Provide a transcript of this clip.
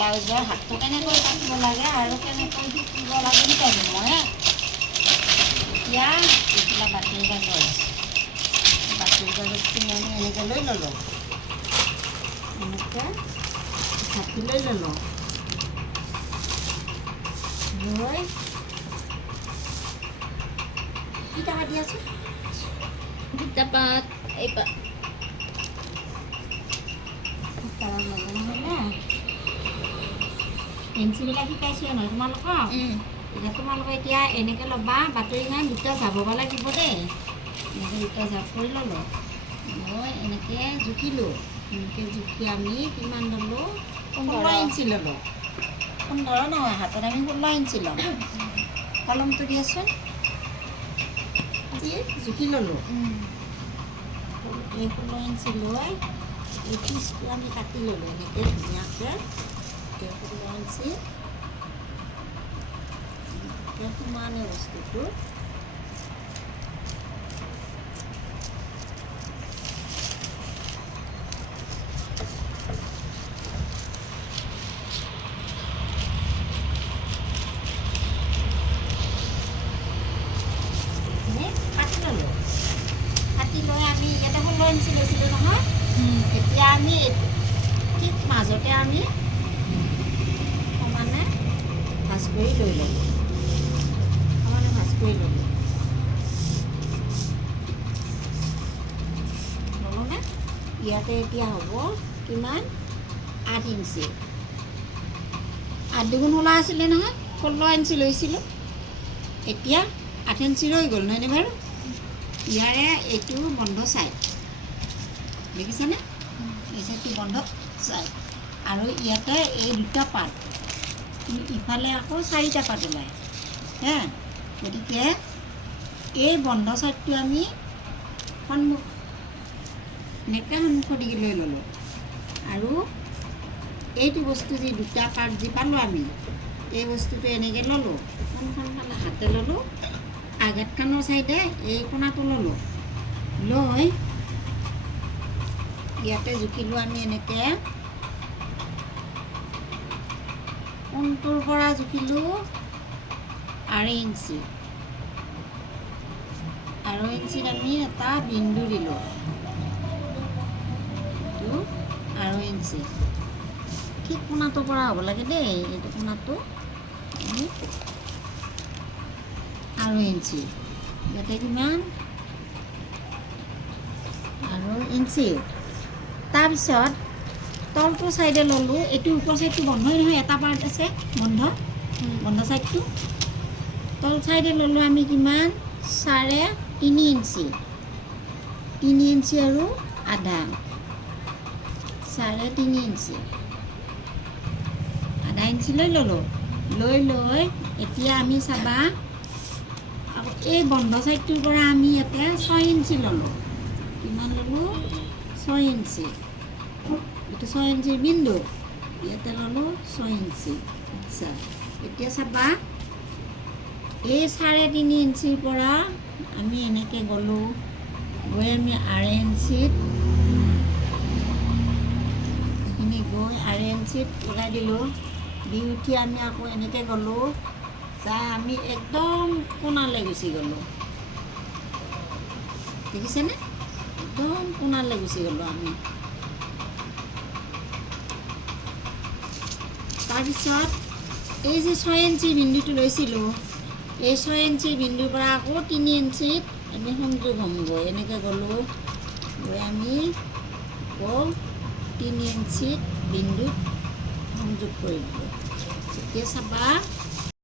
ব্লাউজৰ হাতটো কেনেকৈ কাটিব লাগে আৰু কেনেকৈ শিকিব লাগে শিকাইছোঁ মই। এতিয়া এইবিলাক বাতিৰ কাগজ কিনি আমি এনেকৈ লৈ ল'লোঁ, এনেকৈ ঢাকি লৈ ল'লোঁ, লৈ কি টকা দি আছোঁ দুটা পাত এই পাত পেঞ্চিলবিলাক শিকাইছোঁ নহয় তোমালোকক। এতিয়া তোমালোকে এতিয়া এনেকৈ ল'বা, বাতৰিখন দুটা জাবব লাগিব দেই। এনেকৈ দুটা জাপ কৰি ল'লোঁ, মই এনেকৈ জুখিলোঁ। এনেকৈ জুখি আমি কিমান ল'লোঁ 16 ইঞ্চি ল'লোঁ। 15 নহয়, হাতত আমি 16 ইঞ্চি ল'ম। কলমটো দিয়াচোন, জুখি ল'লোঁ। এই 16 ইঞ্চি লৈ এই পিচটো আমি কাটি ল'লোঁ এনেকৈ ধুনীয়াকৈ। এই 16 ইঞ্চি সমানে বস্তুটো কাটি ল'লোঁ। কাটি লৈ আমি ইয়াতে 16 ইঞ্চি লৈছিলোঁ নহয়। এতিয়া আমি ঠিক মাজতে আমি সমানে ভাঁজ কৰি লৈ ল'লোঁ, সমানে ভাঁজ কৰি ল'লোঁ। ল'লোঁনে? ইয়াতে এতিয়া হ'ব কিমান 8 ইঞ্চি। 8 দুগুণ 16 আছিলে নহয়, 16 ইঞ্চি লৈছিলোঁ। এতিয়া 8 ইঞ্চি ৰৈ গ'ল নহয়নে বাৰু? ইয়াৰে এইটো বন্ধ চাইড দেখিছেনে? এই চাইডটো বন্ধ চাইড আৰু ইয়াতে এই দুটা পাত, ইফালে আকৌ 4টা পাত ওলায় হে। গতিকে এই বন্ধ চাইডটো আমি সন্মুখ এনেকৈ সন্মুখৰ দিশে লৈ ল'লোঁ আৰু এইটো বস্তু যি দুটা পাত যি পালোঁ আমি, এই বস্তুটো এনেকৈ ল'লোঁ, কোনখন ফালে হাতে ল'লোঁ, আঘাতখনৰ চাইডে এই কোণাটো ল'লোঁ, লৈ ইয়াতে জুখিলোঁ আমি এনেকৈ। কোণটোৰ পৰা জুখিলোঁ 2.5 ইঞ্চি। 2.5 ইঞ্চিত আমি এটা বিন্দু দিলোঁ, এইটো 2.5 ইঞ্চি। ঠিক কোণাটোৰ পৰা হ'ব লাগে দেই, এইটো কোণাটো আমি 2.5 ইঞ্চি। ইয়াতে কিমান 2.5 ইঞ্চি। তাৰপিছত তলটো চাইডে ল'লোঁ, এইটো ওপৰ চাইডটো বন্ধই নহয়, এটা পাৰ্ট আছে বন্ধ, বন্ধ চাইডটো। তল চাইডে ল'লোঁ আমি কিমান 3.5 ইঞ্চি। 3 ইঞ্চি আৰু আধা, 3.5 ইঞ্চি, আধা ইঞ্চি লৈ ল'লোঁ। লৈ এতিয়া আমি চাবা আকৌ এই বন্ধ চাইডটোৰ পৰা আমি ইয়াতে 6 ইঞ্চি ল'লোঁ। কিমান ল'লোঁ 6 ইঞ্চি। এইটো 6 ইঞ্চিৰ বিন্দু, ইয়াতে ল'লোঁ 6 ইঞ্চি। আচ্ছা, এতিয়া চাবা এই 3.5 ইঞ্চিৰ পৰা আমি এনেকৈ গ'লোঁ, গৈ আমি 2.5 ইঞ্চিত এইখিনি গৈ 2.5 ইঞ্চিত লগাই দিলোঁ। দি উঠি আমি আকৌ এনেকৈ গ'লোঁ, যাই আমি একদম কোণালৈ গুচি গ'লোঁ, দেখিছেনে? একদম কোণালৈ গুচি গ'লোঁ আমি। তাৰপিছত এই যে 6 ইঞ্চিৰ বিন্দুটো লৈছিলোঁ, এই 6 ইঞ্চিৰ বিন্দুৰ পৰা আকৌ 3 ইঞ্চিত আমি সংযোগ হ'মগৈ। এনেকৈ গ'লোঁ, গৈ আমি আকৌ 3 ইঞ্চিত বিন্দুত সংযোগ কৰিলোঁ। এতিয়া চাবা